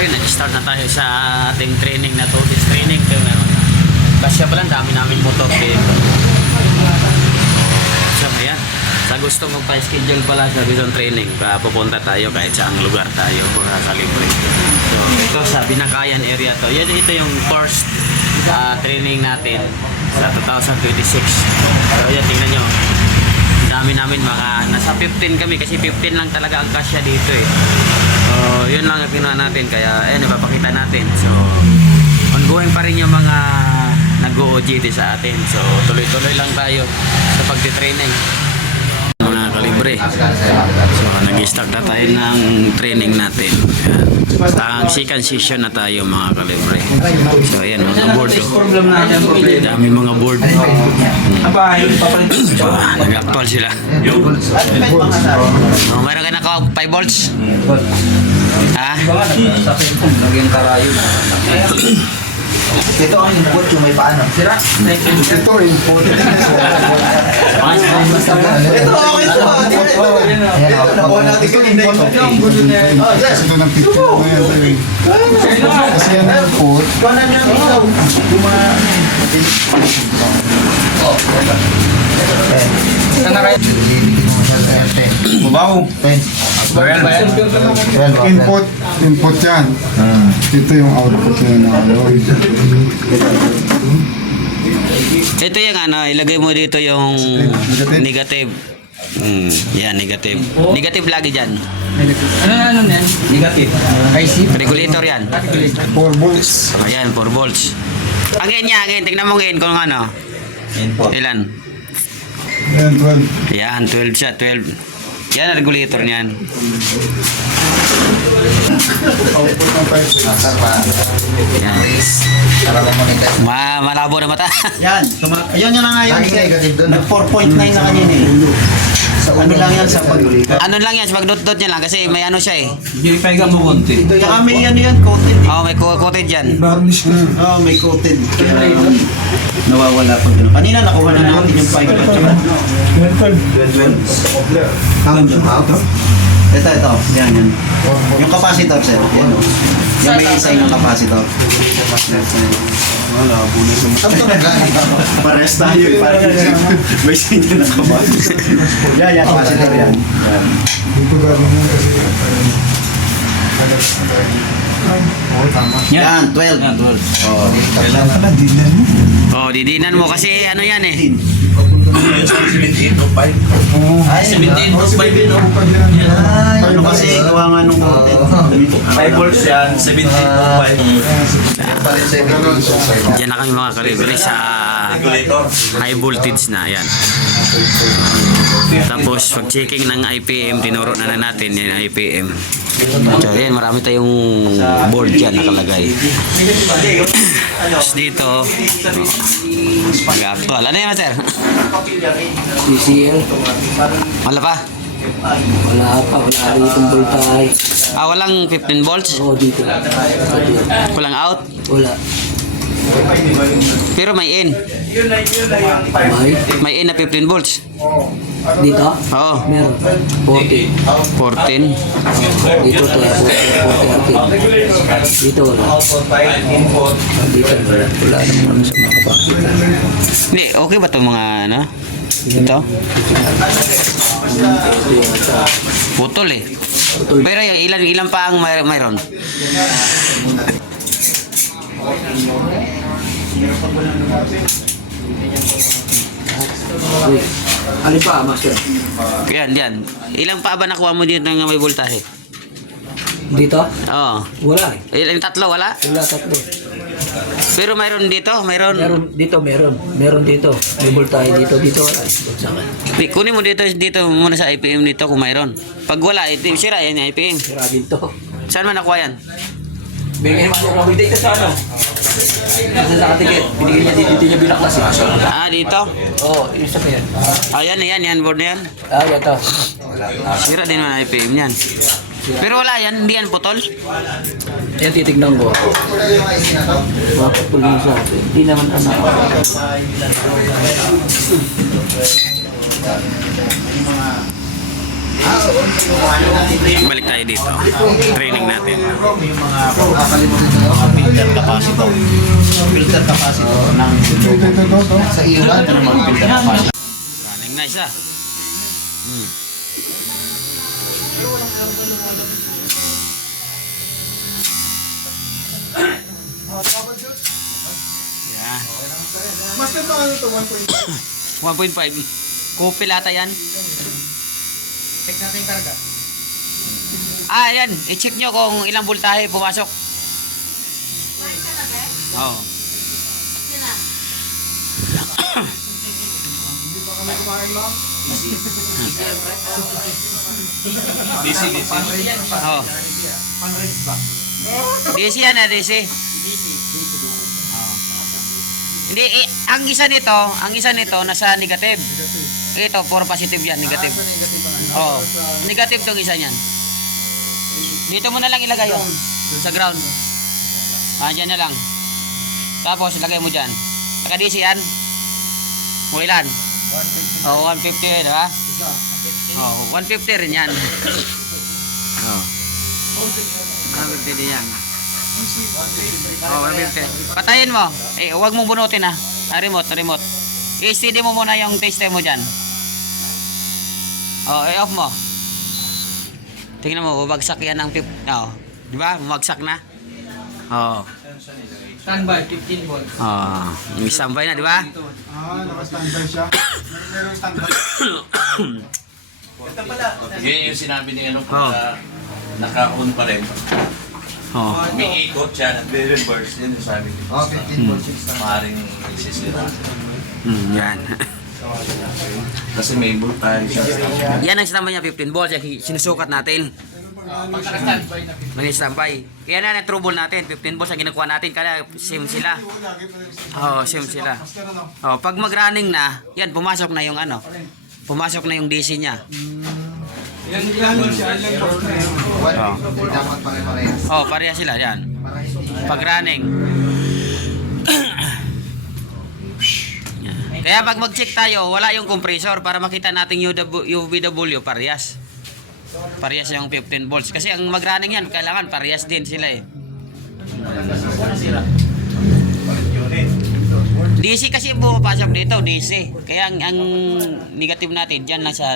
kalibre, nag-start na tayo sa ating training na to. This training to meron na. Kasya pala, dami namin motor dito. So, ayan. Sa gusto magpa-schedule pala sa Bison Training, pupunta tayo kahit saang lugar tayo mga kalibre. So, ito sa Binakayan area to. Yan, ito yung first training natin sa 2026. So, yan, tingnan nyo. Dami namin mga, nasa 15 kami kasi 15 lang talaga ang kasya dito eh. So, yun lang ang ginawa natin. Kaya, ayan, ipapakita natin. So, ongoing pa rin yung mga nag-OJT sa atin. So, tuloy-tuloy lang tayo sa pagtitraining. Mga kalibre. So, nag-start na tayo ng training natin. Ang second session na tayo mga kalibre. So, ayan, mga board. Dami mga board. So, nag-actual sila. So, mayroon ka na 5 volts? Ha? Lagyan karayo. Ito ang input yung may paano. Sira. Ito input. Ito okay to. Ito nakuha natin kanina. Kasi ito ng picture mo yan. Kasi yan ang input. Mabaho. 12 input yan. Ito yung output niya na Ito yung ilagay mo dito yung negative. Yan, negative. Negative lagi dyan. Ano yan? Negative. IC. Regulator yan. 4 volts. Ayan, 4 volts. Ang gain niya, again. Tingnan mo ngayon kung ano. Input. Ilan? Yan 12. Yan, 12 siya, 12. Yan ang regulator niyan. Output ng 5 Yan. Malabo na mata. Yan. Ayun yun na nga yun. Nag 4.9 na kanina eh. Ano lang yan sa pag... Ano lang yan, pag-dot-dot niya lang kasi may ano siya eh. Verify ka mo konti. Kaya may ano yan, coated. Oh, may coated dyan. Varnish na. Oo, may coated. Nawawala pag gano'n. Kanina nakuha na natin yung 5 at saka 12. Ito. Yan. Yung capacitor, sir. Yan. Yung may inside ng capacitor. Wala, bunay sa mga. Pares tayo. May sinya ng capacitor. Yan, capacitor yan. Dito galing Yan, 12. Yan, 12. Oh, kailangan pala dinan mo. Oh, didinan mo kasi ano yan eh. 17.5. Ay, 17.5 yun. Ano kasi gawa nga nung content. 5 volts yan, 17.5. Diyan na kami mga kalibre sa high voltage na. Yan. Tapos pag checking ng IPM, tinuro na natin yung IPM. So yan, marami tayong board dyan nakalagay. Tapos dito, pag-actual. Ano yan, sir? CCL. Wala pa? Wala pa, wala ditong voltahe. Walang 15 volts? Oo, dito. Walang out? Wala. Pero may in. May in na 15 volts. Dito? Oo. Meron. 40. 14. Dito tayo, 40. Dito wala. Dito wala. Wala naman sa mga kapatid. Hindi, okay ba itong mga ano? Ito? Putol eh. Pero ilan pa ang mayroon? Alin pa, master? Yan. Ilang pa ba nakuha mo dito ng may voltahe? Dito? Oo. Wala eh. Ilang tatlo, wala? Wala, tatlo. Pero mayroon dito, Meron dito, meron. Meron dito. May voltahe dito, dito wala. Kunin mo dito muna sa IPM dito kung mayroon. Pag wala, sira yan yung IPM. Sira dito. Saan man nakuha yan? Bigyan naman yung dito sa ano? Nasa nakatikit. Binigyan niya dito niya binaklas eh. Dito? Oo, isa pa yan. Yan, board na yan. Ito. Sira din naman IPM yan. Pero wala yan, hindi yan putol. Yan titignan ko. Bakit pulisa? Hindi naman ano. Balik tayo dito. Training natin. Yung mga filter capacitor. Filter capacitor ng sa iyo ba? Ito naman filter capacitor. Running na isa. Yan. Master pa ano to, 1.5. 1.5. Kupil ata yan. Check natin yung karga. Yan. I-check nyo kung ilang voltahe pumasok. Oo. Hindi pa kami kumain, ma'am. DC. Oo. DC yan na, DC. Hindi, ang isa nito nasa negative. Ito, puro positive yan, negative. Oo. Negative tong isa niyan. Dito mo na lang ilagay yun. Sa ground. Dyan na lang. Tapos, ilagay mo dyan. Naka-DC yan. O ilan? 150 eh, diba? 150 rin yan. 150 din yan. 150. Patayin mo. Huwag mong bunutin ha. Remote. I-steady mo muna yung tester mo dyan. I-off mo. Tingnan mo, bumagsak yan ng 50. Di ba? Bumagsak na. Standby, 15 volts. Yung standby na, di ba? Naka-standby siya. Meron standby. Yan yung sinabi ni ano, pagka naka-on pa rin. May ikot siya, nagre-reverse. Yan yung sabi ko. 15 volts yung Maaaring isisira. Yan. Kasi may voltage siya. Yan ang standby niya, 15 volts. Sinusukat natin. Pag naka-standby na 15. May standby. Kaya na trouble natin, 15 volts ang kinukuha natin. Kaya same sila. Same sila. Pag mag-running na, yan, pumasok na yung ano. Pumasok na yung DC niya. Dapat pare-parehas. Pareha sila, yan. Pag running. Kaya pag mag-check tayo, wala yung compressor para makita natin yung UVW, parehas. Parehas yung 15 volts. Kasi ang mag-running yan, kailangan parehas din sila eh. DC kasi bumapasok dito, DC. Kaya ang negative natin, dyan lang sa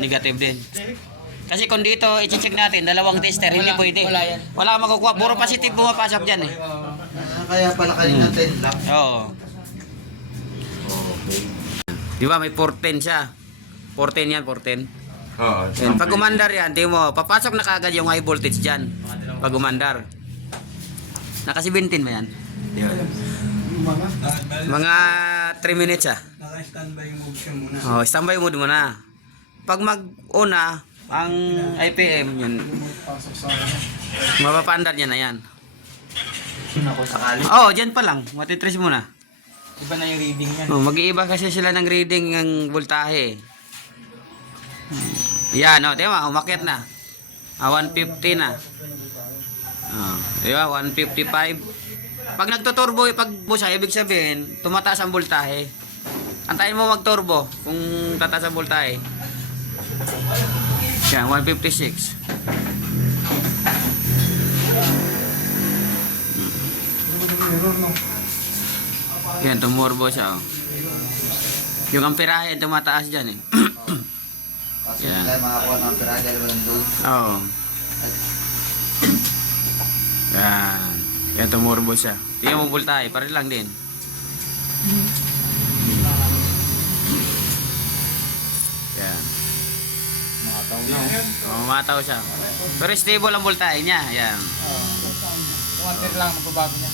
negative din. Kasi kung dito, i-check natin, dalawang tester, hindi pwede. Wala kang makukuha, puro positive bumapasok dyan eh. Kaya pala kanina 10 lang. Oo. Di ba may 410 siya? 410 yan, 410. Oo. Yan, pag umandar yan, di mo, papasok na kagad yung high voltage dyan. Pag umandar. Naka 17 ba yan? Yun. Mga 3 minutes ah. Naka-standby mode siya muna. Standby mode muna. Pag mag-una, ang IPM yun, Pasok sa mapapandar niya na yan. Ako sakali. Dyan pa lang. Matitrace muna. Iba na yung reading niya. Mag-iiba kasi sila ng reading ng voltahe. Yan, diba? Umakyat na. 150 na. Diba? 155. Pag nagtuturbo, pag busa, ibig sabihin, tumataas ang voltahe. Antayin mo mag-turbo kung tataas ang voltahe. Yan, 156. mirror, no? Yan, tumurbo siya. Yung amperahe, tumataas dyan eh. Kasi Yan. tayo makakuha ng pera dahil walang load. Yan. Yan, tumurbo siya. Tingnan mo voltahe, pare lang din. Yan. Mataw siya. Pero stable ang voltahe niya. Yan. 110 lang, magbabago niya.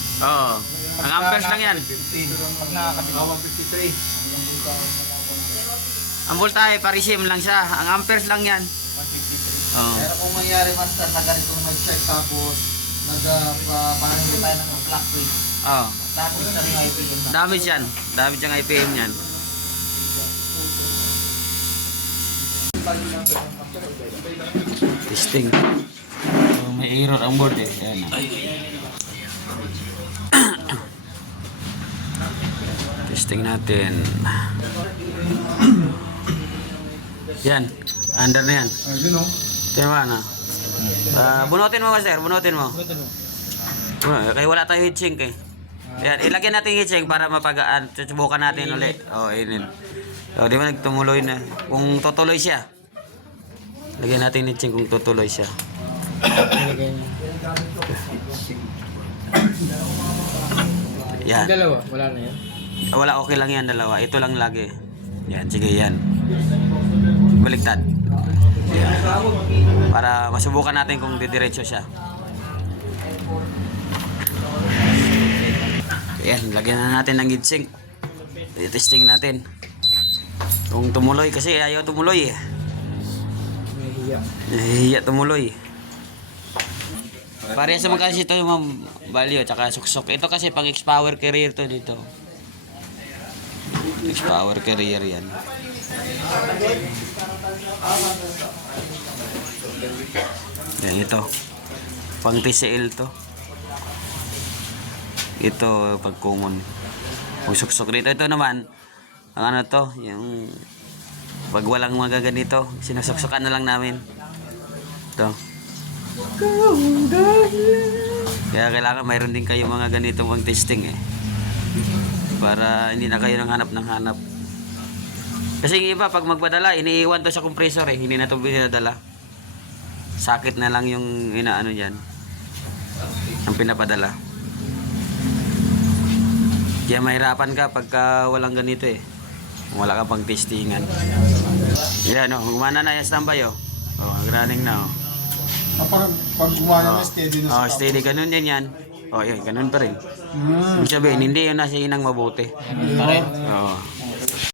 Ang amperes lang yan. Pag nakakabit. 153. Ang voltahe, parisim lang siya. Ang amperes lang yan. 153. Pero kung mangyari master na ganitong mag-check tapos parang hindi tayo ng clock rate. Tapos na rin yung IPM na. Damage yan. Damage yung IPM yan. Testing. May error ang board eh. Ayan. Testing natin. Yan. Under na yan. Ayun o. Tingnan na. Bunutin mo, master. Bunutin mo. Kaya wala tayo heat sink eh. Yan, ilagyan natin heat sink para mapagaan. Susubukan natin ulit. Inin. Di ba nagtumuloy na? Kung tutuloy siya. Lagyan natin heat sink kung tutuloy siya. Yan. Dalawa, wala na yan. Wala, okay lang yan dalawa. Ito lang lagi. Yan, sige yan. Baliktad. Yan. Para masubukan natin kung didiretso siya. Yan, lagyan na natin ng heat sink. I-testing natin. Kung tumuloy, kasi ayaw tumuloy eh. Nahihiya tumuloy. Parehas naman kasi ito yung mga value tsaka suksok. Ito kasi pang X-Power carrier to dito. X-Power carrier yan. Yan ito. Pang TCL to. Ito pag common. Pag suksok dito. Ito naman, ang ano to, yung pag walang magaganito, sinusuksukan na lang namin. Ito. Kaya kailangan mayroon din kayo mga ganito pang testing eh. Para hindi na kayo nang hanap ng hanap. Kasi yung iba pag magpadala, iniiwan to sa compressor eh. Hindi na to pinadala. Sakit na lang yung inaano dyan. Ang pinapadala. Kaya mahirapan ka pagka walang ganito eh. Kung wala ka pang testingan. Yan o, gumana na yung standby o. Running na o. Pag gumana na steady na sa Steady, ganun yan yan. Yan, ganun pa rin. Ibig sabihin, hindi yun nasa inang mabuti. Oo.